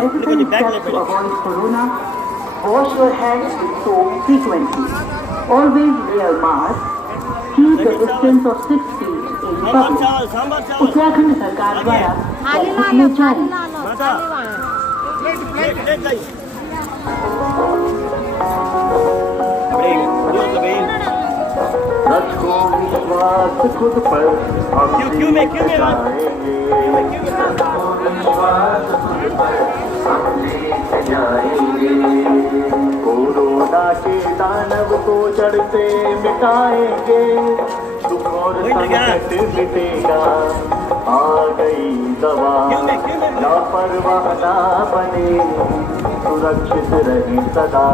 necessary steps to avoid corona. Wash your hands with soap frequently. Always wear mask. Keep the distance of 6 feet in public. Uttarakhand सरकार द्वारा जनहित में जारी। रखो विश्वास खुद पर, क्यों में कोरोना के दानव को जड़ से मिटाएंगे, दुख और संकट मिटेगा। आ गई दवा, लापरवाह ना बने, सुरक्षित रहे सदा।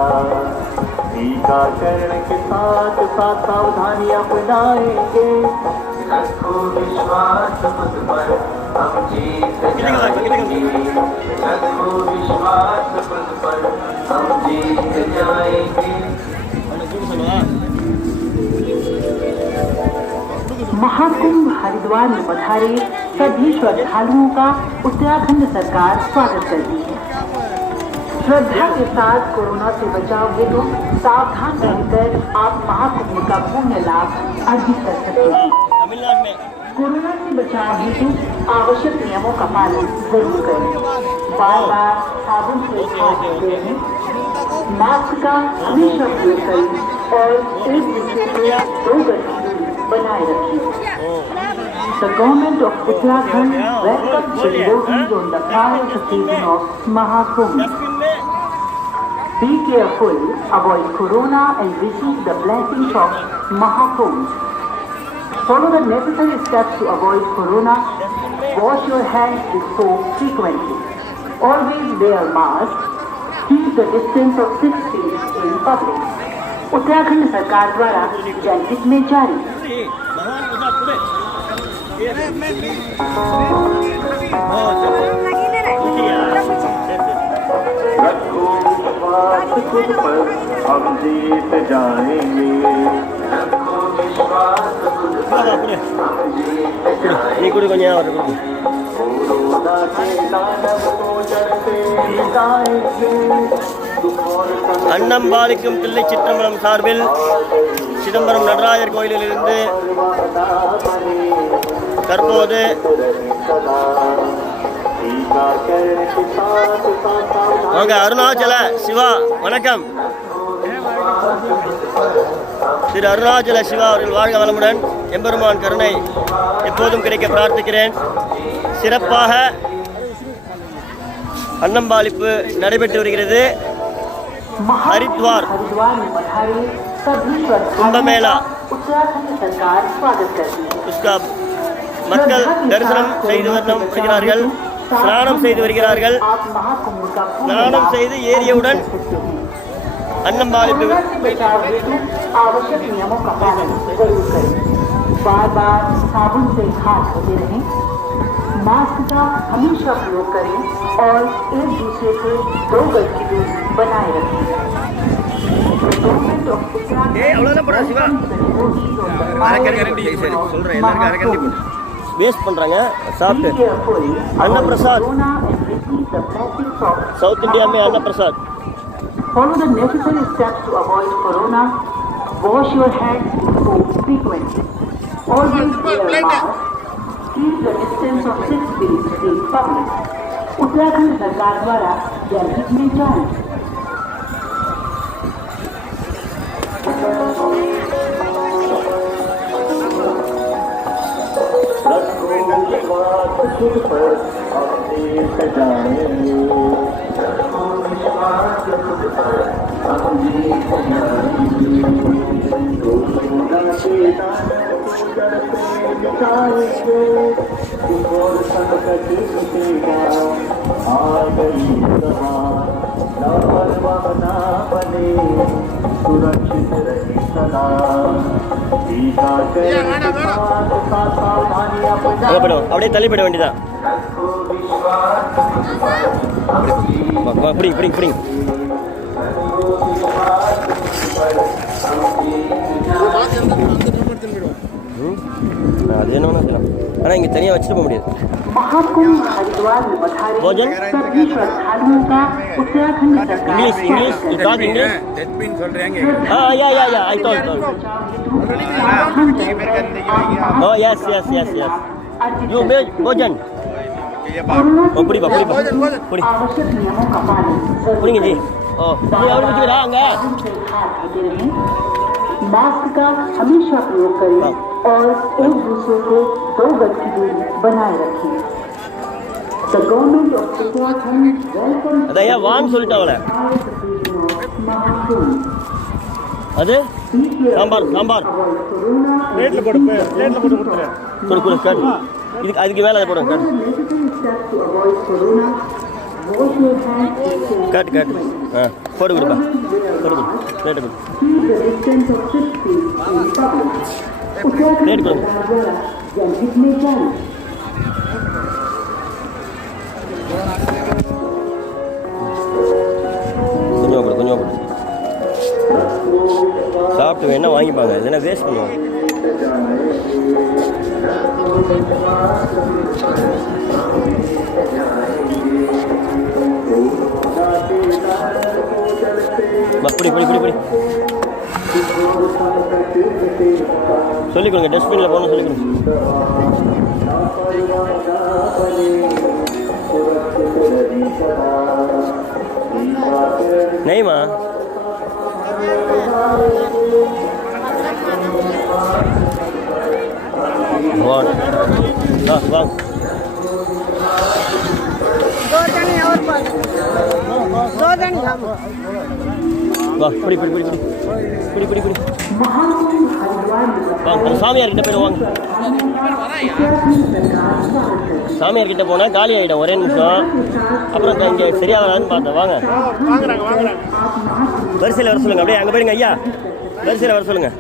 टीकाकरण के साथ साथ सावधानी अपनाएंगे। रखो विश्वास खुद पर, हम जीत जाएंगे। रखो विश्वास खुद पर, हम जीत जाएंगे। महाकुंभ हरिद्वार में पधारे सभी श्रद्धालुओं का उत्तराखंड सरकार स्वागत करती है। श्रद्धा के साथ कोरोना से बचाव हेतु सावधान रहकर आप महाकुंभ का पुण्य लाभ अर्जित कर सकते हैं। कोरोना से बचाव हेतु आवश्यक नियमों का पालन जरूर करें। बार बार साबुन से हाथ धोते रहें, मास्क का हमेशा प्रयोग करें और एक दूसरे से 2 गज की दूरी बनाए रखें। The government of Uttarakhand welcomes the devotees on the trial occasion of Mahakumbh. Be careful, avoid corona and receive the blessings of Mahakumbh. Follow the necessary steps to avoid corona. Wash your hands with soap frequently. Always wear mask. Keep the distance of 6 feet in public. Uttarakhand सरकार द्वारा जनहित में जारी। रखो विश्वास खुद पर, हम जीत जाएंगे। रखो विश्वास खुद पर, हम जीत जाएंगे। कोरोना के दानव को जड़ से मिटाएंगे, दुख और संकट அன்னம் பாலிக்கும் தில்லை சிற்றம்பலம் சார்பில் சிதம்பரம் நடராஜர் கோயிலிலிருந்து தற்போது வாங்க அருணாச்சல சிவா வணக்கம். திரு அருணாச்சல சிவா அவர்கள் வாழ்க வளமுடன், எம்பெருமான் கருணை எப்போதும் கிடைக்க பிரார்த்திக்கிறேன். சிறப்பாக அன்னம்பாளிப்பு நடைபெற்று வருகிறது. हरिद्वार कुंभ मेला उसका மக்கள் தரிசனம் செய்து வருகிறார்கள், ஸ்நானம் செய்து வருகிறார்கள். ஸ்நானம் செய்து ஏறியவுடன் अन्नम्बालिப்பு आवश्यक नियमों का पालन जरूर करें। बार बार साबुन से हाथ धोते रहें, मास्क का हमेशा प्रयोग करें और एक दूसरे से 2 गज की दूरी बनाए रखें। வேஸ்ட் பண்றாங்க சாப்பிட்டு. अन्नप्रसाद साउथ इंडिया में Annaprasad. Follow the necessary steps to avoid corona. Wash your hands with soap frequently. Always wear mask. Keep the distance of 6 feet in public. Uttarakhand सरकार द्वारा जनहित में जारी। रखो विश्वास खुद पर, हम जीत जाएंगे। रखो विश्वास खुद पर, हम जीत जाएंगे। कोरोना के दानव को जड़ से मिटाएंगे, दुख और संकट मिटेगा। आ गई दवा, लापरवाह ना बने, सुरक्षित रहे सदा। टीकाकरण के साथ साथ सावधानी अपनाएंगे। அப்படியே தள்ளிப்பட வேண்டியதான். रखो विश्वास खुद पर, हम जीत பிடிங்க அது என்ன ஆனால் இங்கே தனியாக வச்சுட்டு போக முடியாது. महाकुंभ हरिद्वार में पधारे भोजन? सभी श्रद्धालुओं का उत्तराखंड सरकार English English you talk English? Yeah, I told. Oh yes. You make भोजन. Oh पूरी बा पूरी आवश्यक नियमों का पालन पूरी जी. Oh ये और कुछ रहा होगा. मास्क का हमेशा प्रयोग करें और एक दूसरे को 2 गज की दूरी बनाए रखें. The government of Uttarakhand welcomes அதையா வான்னு சொல்லிட்டாங்களே. அது சாம்பார் பிளேட்ல போட்டு கொடுத்துறேன். கொடு கட். அதுக்கு மேலே அதை போடுங்க கட் போடு கொடுப்பா போடு பிளேட்டை கொடு प्लेट करो கொஞ்சம் கொடு சாப்பிட்டு வேணா வாங்கிப்பாங்க இல்லைன்னா வேஸ்ட் பண்ணுவாங்க. புடி சொல்லிக் கொடுங்க. டஸ்ட்பினில் போகணும் சொல்லிக் கொடுங்க. நெய்மா வாங்க வா புடி வாங்க சாமியார்கிட்ட போயிடுவாங்க. சாமியார்கிட்ட போனால் காலி ஆகிடும் ஒரே நிமிஷம். அப்புறம் இங்கே சரியாக வராதுன்னு பார்த்தேன். வாங்க வரிசையில் வர சொல்லுங்கள். அப்படியே அங்கே போயிடுங்க ஐயா. வரிசையில் வர சொல்லுங்கள்.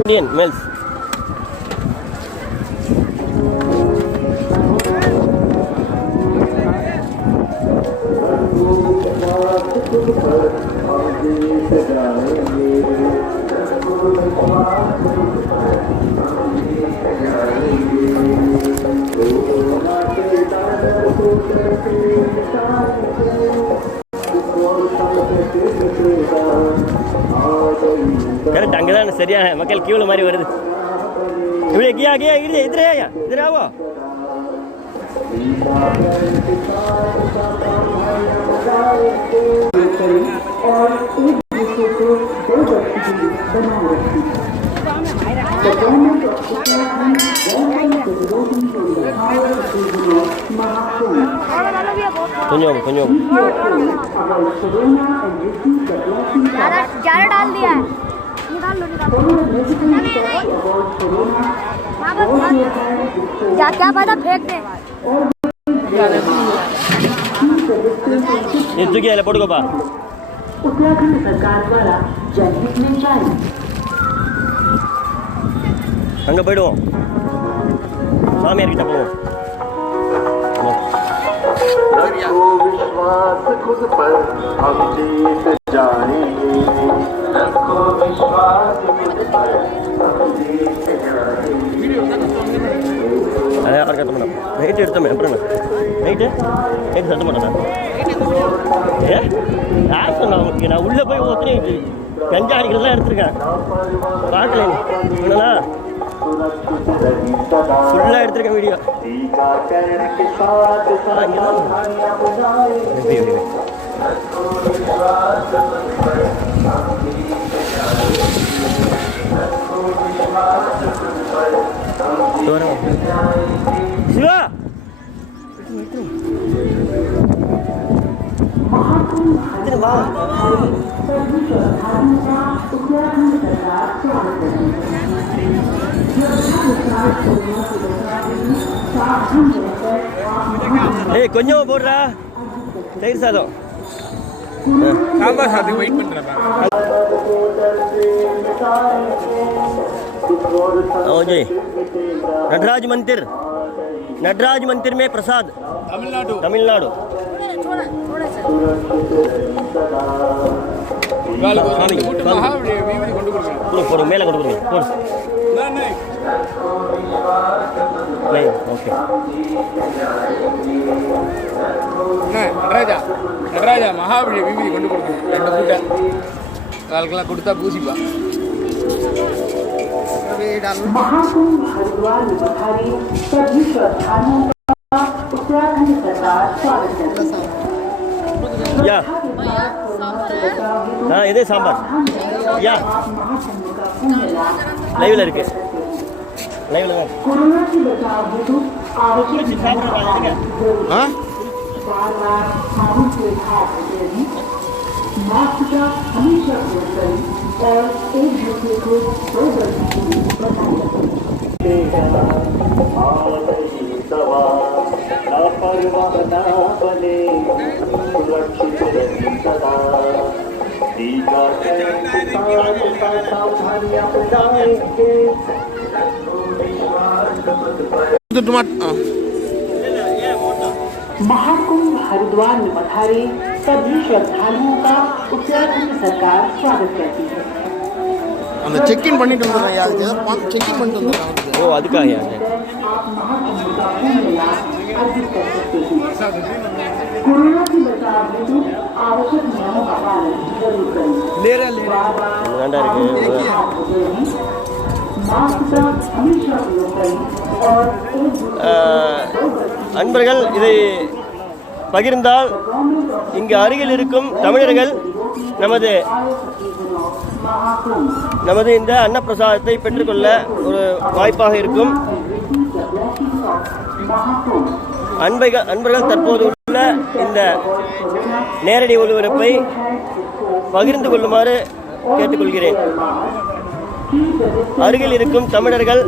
Indian males correct. அங்கே தான் சரியான மக்கள் கியூவில் மாதிரி வருது. இப்படி கியா இதில் ஆவோ. கொஞ்சம் ज़्यादा डाल दिया है. निकाल लो. क्या पता फेंक दे. ये पड़ोपा उत्तराखंड सरकार द्वारा जनहित में जारी. அங்கே போயிடுவோம். சாமியார்கிட்ட போவோம். रखो विश्वास खुद पर हम जीत जाएंगे. रखो विश्वास खुद पर हम जीत जाएंगे. அதை யார் கட்ட மாட்டோம். நைட்டு எடுத்தோமே அப்புறம் நைட்டு சத்த மாட்டேன். யார் சொன்னா உங்களுக்கு? நான் உள்ளே போய் ஒருத்தனே கஞ்சா அடிக்கிறதெல்லாம் எடுத்துருக்கேன். பார்க்கல என்னன்னா ஃபுல்லாக எடுத்துருக்கேன் வீடியோ. சிவா ஏய் கொஞ்சம் போடுறா. தயிர் சாதம் சாம்பார் சாதத்துக்கு வெயிட் பண்ணுறேன். जी नटराज मंदिर में प्रसाद तमिलनाडु போடு மேலே கொண்டு கொடுங்க போடு ஓகே நடராஜா மகாபலி வீதி கொண்டு கொடுக்கணும் 2 கூட்டை காலுக்கெல்லாம் கொடுத்தா பூசிப்பா महाकुंभ हरिद्वार में पधारे सभी श्रद्धालुओं का उत्तराखंड सरकार स्वागत करती है। या हाँ இதே சாம்பார் யா லைவ்ல இருக்கு லைவ்ல தான் कोरोना से बचाव हेतु आवश्यक हाँ बार-बार साबुन से हाथ धोते रहें, मास्क का हमेशा प्रयोग करें और एक दूसरे को 2 गज की दूरी बनाए रखें। लापरवाह ना बने सुरक्षित रहें सदा टीकाकरण के साथ सावधानियां अपनाएंगे महाकुंभ हरिद्वार में पधारे सभी श्रद्धालुओं का उत्तराखंड सरकार स्वागत करती है। அந்த செக்இன் பண்ணிட்டு வந்துடுறேன் யாருக்கு செக்இன் பண்ணிட்டு வந்துடுறேன் ஓ அதுக்காக आप महाकुंभ का पूर्ण लाभ अर्जित कर सकते हैं। कोरोना से बचाव हेतु आवश्यक नियमों का पालन जरूर करें। बार-बार வேண்டாம் இருக்கு हाथ धोते रहें, मास्क का हमेशा प्रयोग करें और एक दूसरे அன்பர்கள் இதை பகிர்ந்தால் இங்கு அருகில் இருக்கும் தமிழர்கள் நமது இந்த அன்னப்பிரசாதத்தை பெற்றுக்கொள்ள ஒரு வாய்ப்பாக இருக்கும். அன்பர்கள் தற்போது உள்ள இந்த நேரடி ஒளிபரப்பை பகிர்ந்து கொள்ளுமாறு கேட்டுக்கொள்கிறேன். அருகில் இருக்கும் தமிழர்கள்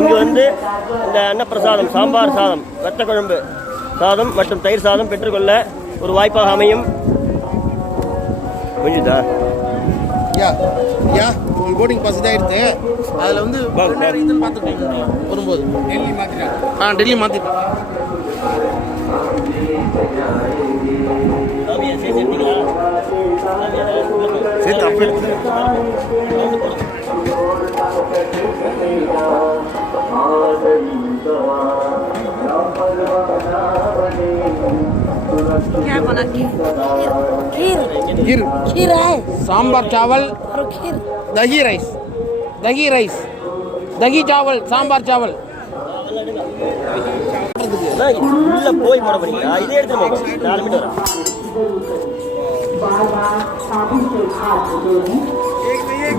இங்கு வந்து இந்த அன்னப்பிரசாதம் சாம்பார் சாதம் வெத்த குழம்பு சாதம் மற்றும் தயிர் சாதம் பெற்றுக்கொள்ள ஒரு வாய்ப்பாக அமையும். புரிஞ்சுதா? போர்டிங் பாஸ் இதாகிடுது. அதில் வந்து இதுன்னு பார்த்துட்டு வரும்போது டெல்லி மாற்றிட்டாங்க. டெல்லி மாற்றிட்டேன். சேர்த்து அப்படி क्या बना खीर खीर खीर है सांबर चावल और खीर दही राइस दही चावल सांबर चावल உள்ள போய் போட போறீங்களா? இதே எடுத்து 4 மீட்டர் வரும். बार-बार साबुन से हाथ धोते रहें,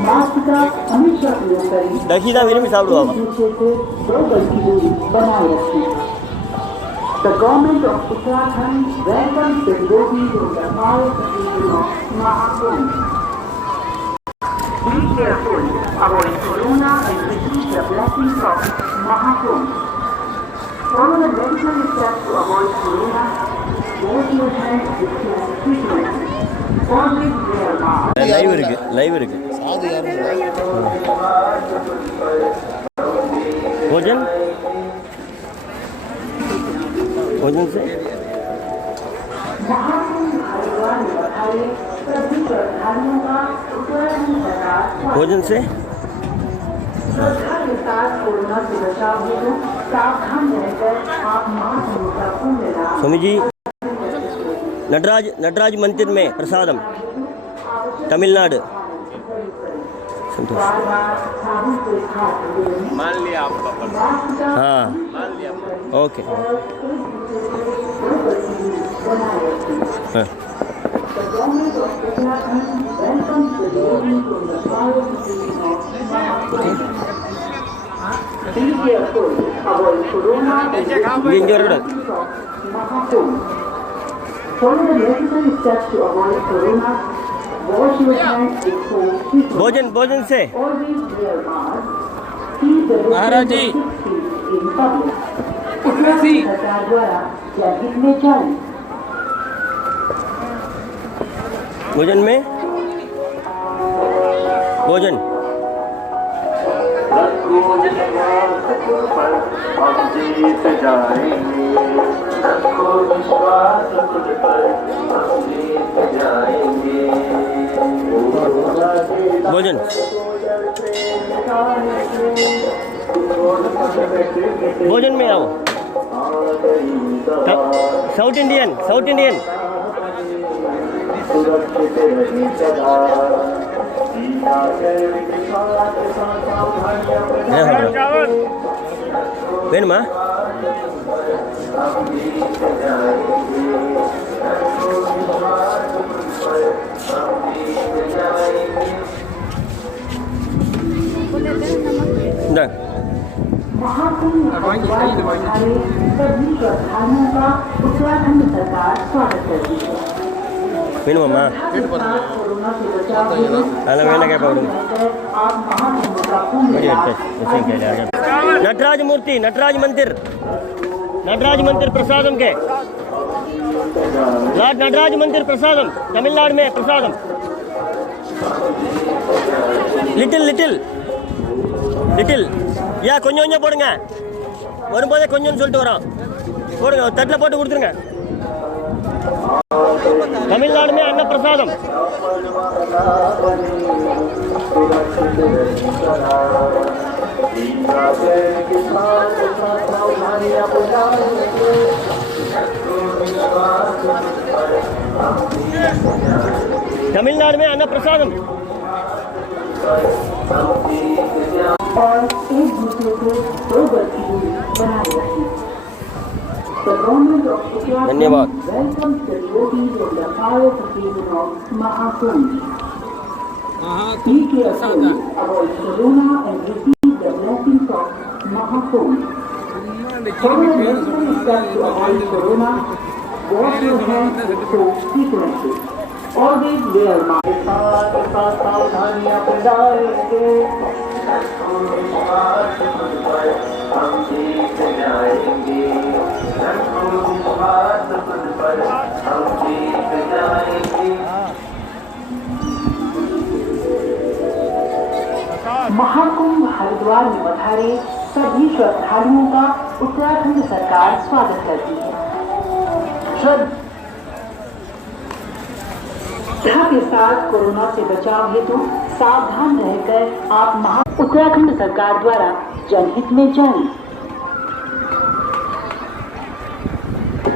मास्क का हमेशा प्रयोग करें, दही தான் விரும்பி சாப்பிடுவாங்க. दूसरे को 2 गज की दूरी बनाए रखें। The government of Uttarakhand welcomes the devotees of the highest occasion of Mahakumbh. Be careful, avoid corona and receive the blessings of Mahakumbh. Follow the medical steps to avoid corona. Wash your hands with frequently. Always wear mask. Live இருக்கு சாது யாரும் भोजन से महाकुंभ हरिद्वार में पधारे सभी श्रद्धालुओं का उत्तराखंड सरकार भोजन से श्रद्धा के साथ कोरोना से बचाव हेतु सावधान रहकर आप महाकुंभ का पुण्य लाभ स्वामी जी नटराज मंदिर में प्रसादम तमिलनाडु संतोष बार-बार साबुन से हाथ धोते रहें, मान लिया आपका मास्क का हाँ ओके बनाए रखें। हाँ The government of Uttarakhand welcomes the devotees from the highest occasion of Mahakumbh. Be careful, avoid corona and இங்கே இங்கே வரக்கூடாது. Mahakumbh. Follow the necessary steps to avoid corona. Wash your hands with soap frequently. भोजन से Always wear mask. Keep the Maharaj ji. distance 6 feet in public. Uttarakhand सरकार द्वारा जनहित में जारी। भोजन में भोजन रखो विश्वास तुझ पर हम जीत जाएंगे रखो विश्वास तुझ पर हम जीत जाएंगे भोजन भोजन में आओ साउथ इंडियन सुरक्षित रही सदा வேணுமா இந்த महाकुंभ हरिद्वार में पधारे सभी श्रद्धालुओं का उत्तराखंड सरकार स्वागत करती है। வேணுமாம்மா कोरोना से बचाव हेतु அதெல்லாம் வேணா கேட்பா விடுங்க आप महाकुंभ का कुंभ नटराज मूर्ति नटराज मंदिर प्रसादम के लॉर्ड नटराज मंदिर प्रसादम तमिलनाडु में प्रसादम லிட்டில் ஏன் கொஞ்சம் கொஞ்சம் போடுங்க வரும்போதே கொஞ்சம்னு சொல்லிட்டு வரோம் போடுங்க தட்டில் போட்டு கொடுத்துருங்க तमिलनाडु में अन्न प्रसादम तमिलनाडु में अन्न प्रसादम और एक दूसरे को 2 गज की दूरी बनाए रखें। The government of Uttarakhand धन्यवाद। welcomes the devotees of the fire occasion of Mahakumbh. Be careful, avoid corona and receive the blessings of Mahakumbh. Follow necessary steps to avoid corona. Wash your hands with soap frequently. Always wear mask. सावधानियां अपनाएंगे हम जीत जाएंगे हम जीत जाएंगे महाकुंभ हरिद्वार में पधारे सभी श्रद्धालुओं का उत्तराखंड सरकार स्वागत करती है। श्रद्धा के साथ कोरोना से बचाव हेतु सावधान रहकर आप उत्तराखंड सरकार द्वारा जनहित में जारी।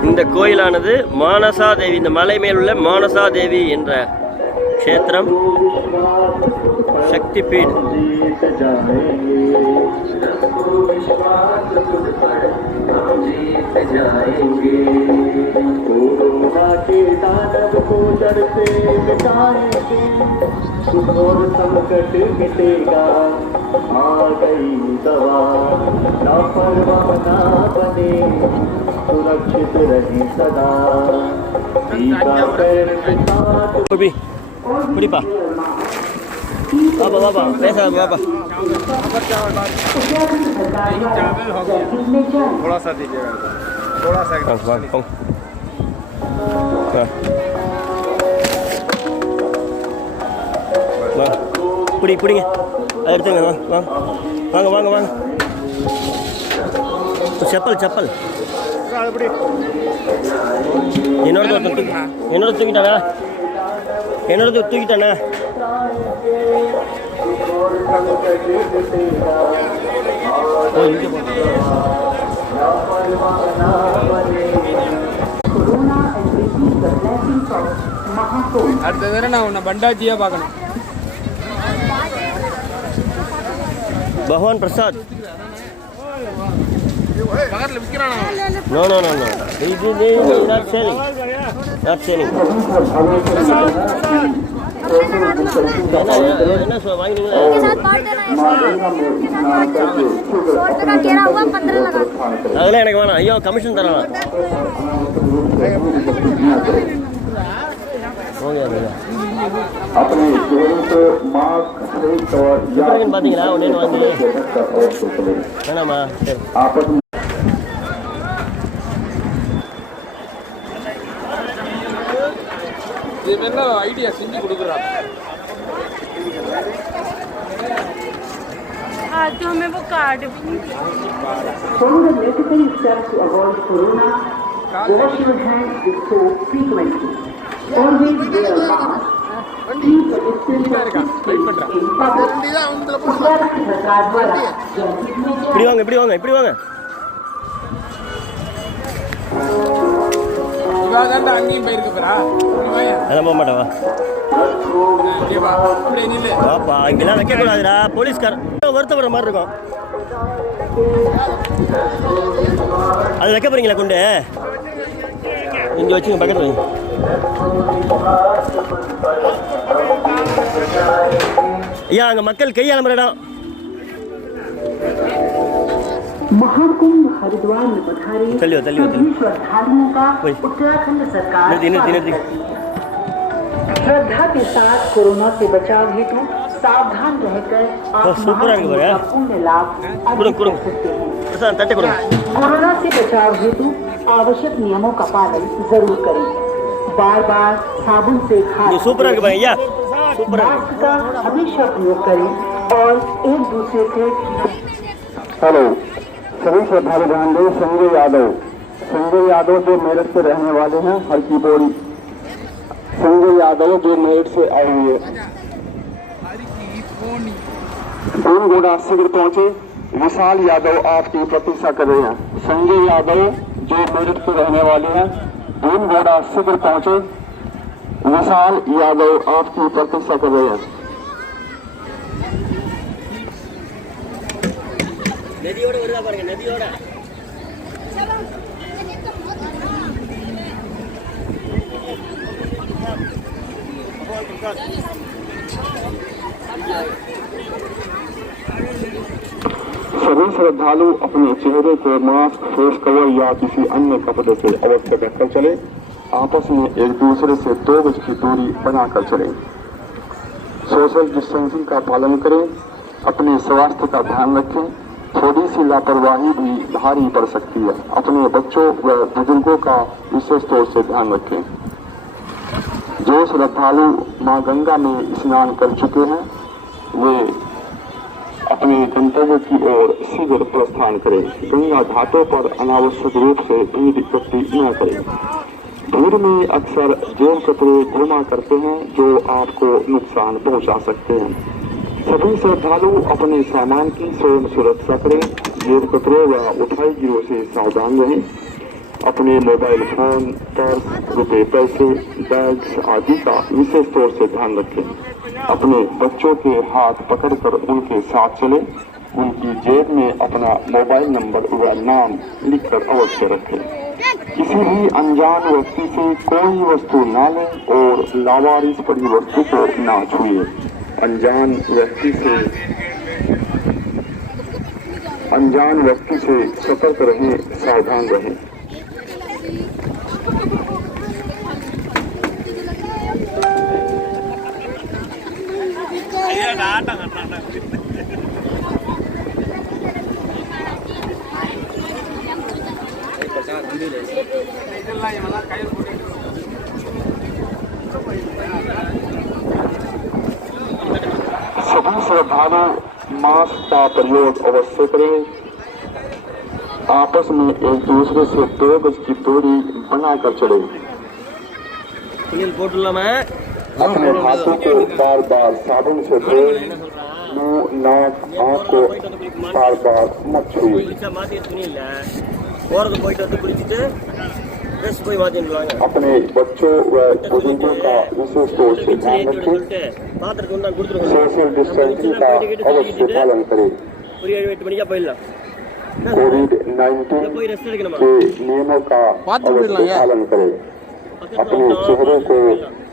இந்த கோயிலானது மானசா தேவி இந்த மலை மேல் உள்ள மானசா தேவி என்ற க்ஷேத்திரம் சக்தி பீட் कोरोना के दानव को जड़ से मिटाएंगे सुख और संकट मिटेगा आ गई दवा लापरवाह ना बने सुरक्षित रहे सदा टीकाकरण के साथ குடிப்பா பாபா பேச பாபா उत्तराखंड सरकार द्वारा जनहित में जारी। थोड़ा सा दीजिएगा थोड़ा सा பிடிங்க அதை எடுத்துங்க வாங்க செப்பல் என்னோட தூக்கிட்டானா Corona and receive the blessings of Mahakumbh. அடுத்த தடவை நான் உன்னை பண்டாச்சியாக பார்க்கணும். भगवान प्रसाद பக்கத்தில் விற்கிறானா No. It is not selling. Not selling. என்ன வாங்கினீங்களா? के साथ बांट देना है के साथ बांट देना 100 रुपये का केरा हुआ 15 लगा அதெல்லாம் எனக்கு வேணாம். ஐயோ கமிஷன் தரலாம். अपने चेहरे पे मास्क फेस और பார்த்தீங்களா ஒன்று வாங்கி வேணாமா சரி आपस में இது என்ன ஐடியா செஞ்சு கொடுக்குறாங்க. बाद तो हमें वो कार्ड भी नहीं दिया। Follow the necessary steps to avoid corona. Wash your hands with soap frequently. Always wear a mask. Keep a distance of 6 feet in public. Uttarakhand सरकार द्वारा இப்படி வாங்க இப்படி வாங்க இப்படி வாங்க. இவாதான் அங்கேயும் போயிருக்கு போறா. அதெல்லாம் போக மாட்டேன் வா. அப்படியே நில்லு. வாப்பா இங்கெல்லாம் வைக்கக்கூடாதுடா, போலீஸ்கார் வருத்தப்படுற மாதிரி இருக்கும். அது வைக்க போறீங்களா கொண்டு இங்கே வச்சுங்க பக்கத்தில் வைங்க. ஐயா அங்கே மக்கள் கையாளம்புற இடம். महाकुंभ हरिद्वार में पधारे चलिए, चलिए, सभी श्रद्धालुओं का वही। उत्तराखंड सरकार निर्दी, स्वागत निर्दी। करती है। श्रद्धा के साथ कोरोना से बचाव हेतु सावधान रहकर आप सुपर आ गया महाकुंभ यार। का पुण्य लाभ अर्जित कर सकते हैं। प्रशांत तटे करो. कोरोना से बचाव हेतु आवश्यक नियमों का पालन जरूर करें। बार बार साबुन से हाथ ये सुपर आ गया भैया, सुपर आ गया. मास्क का हमेशा प्रयोग करें और एक दूसरे से हेलो सभी श्रद्धालु ध्यान दें। संजय यादव जो मेरठ से रहने वाले हैं, हर की बोरी। संजय यादव जो मेरठ से आए हुए गोंडा शीघ्र पहुंचे। विशाल यादव आपकी प्रतीक्षा कर रहे हैं। संजय यादव जो मेरठ से रहने वाले हैं, गोंडा शीघ्र पहुंचे। विशाल यादव आपकी प्रतीक्षा कर रहे हैं। நதியோட வருதா பாருங்க, நதியோட. सभी श्रद्धालु अपने चेहरे को मास्क, फेस कवर या किसी अन्य कपड़े से अवश्य ढककर चले। आपस में एक दूसरे से 2 गज की दूरी बनाकर चले। सोशल डिस्टेंसिंग का पालन करें। अपने स्वास्थ्य का ध्यान रखें। थोड़ी सी लापरवाही भी भारी पड़ सकती है। अपने बच्चों व बुजुर्गों का विशेष तौर से ध्यान रखें। जो श्रद्धालु मां गंगा में स्नान कर चुके हैं वे अपने गंतव्य की ओर शीघ्र प्रस्थान करें। गंगा घाटों पर अनावश्यक रूप से भीड़ इकट्ठी न करें। भीड़ में अक्सर जेल कतरे घुमा करते हैं जो आपको नुकसान पहुंचा सकते हैं। सभी श्रद्धालु अपने सामान की स्वयं सुरक्षा करें। जेब कतरों व उठाई गिरोह से सावधान रहें। अपने मोबाइल फोन, पर्स, रुपए, पैसे, बैग्स आदि का विशेष तौर से ध्यान रखें। अपने बच्चों के हाथ पकड़कर उनके साथ चलें। उनकी जेब में अपना मोबाइल नंबर व नाम लिखकर अवश्य रखें। किसी भी अनजान व्यक्ति से कोई वस्तु न लें और लावारिस पड़ी वस्तु को न छुएं। अनजान व्यक्ति से सतर्क रहें, सावधान रहें। सभी श्रद्धालु मास्क का प्रयोग अवश्य करें। आपस में एक दूसरे से 2 गज की दूरी बनाकर चले। துணியில் போட்டுடலாமா? अपने हाथों को बार बार साबुन से धोएं। मुंह, नाक, आँख को बार बार मत छुएं। போலீஸா மாத்தி துணி இல்ல, போறது போயிட்டு வந்து குடிச்சிட்டு ட்ரெஸ் போய் மாத்திடுவாங்க. अपने बच्चों व बुजुर्गों का विशेष तौर से ध्यान रखें। பாத்திரத்துக்கு வந்து கொடுத்துருவோம். सोशल डिस्टेंसिंग का अवश्य पालन करें। ஒரு 7-8 மணிக்கா போயிடலாம். कोविड-19 போய் ரெஸ்ட் எடுக்கணுமா? के नियमों का अवश्य पालन करें। अपने चेहरे को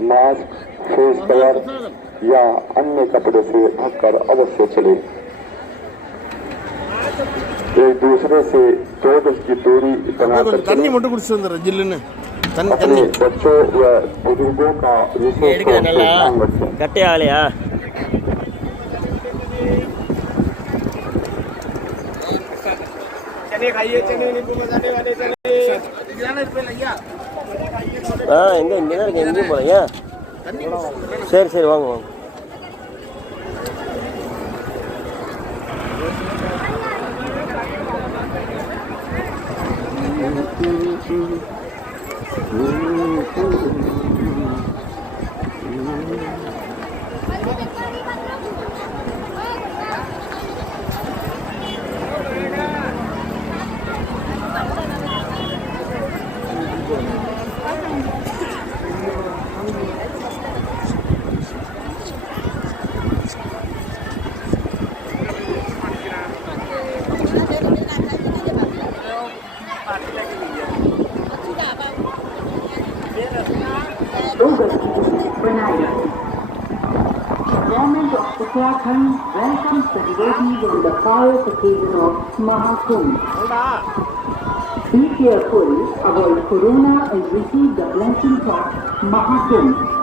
मास्क, फेस कवर या अन्य कपड़े से ढककर अवश्य चले। एक दूसरे से 2 गज की दूरी बनाकर தண்ணி चलें। மட்டும் குடிச்சு வந்துடுறேன் ஜில்லுன்னு தண்ணி अपने बच्चों व बुजुर्गों का विशेष எடுக்கிற तौर से நல்லா ध्यान रखें। கட்டே ஆலையா? चने खाइए, चने नींबू मसाले वाले चने। எங்க இங்கே தான் இருக்கு, எங்கேயும் போலையா? சரி சரி வாங்க வாங்க. Government of Uttarakhand welcomes the devotees on the pious occasion of Mahakumbh. Be careful, avoid corona and receive the blessings of Mahakumbh.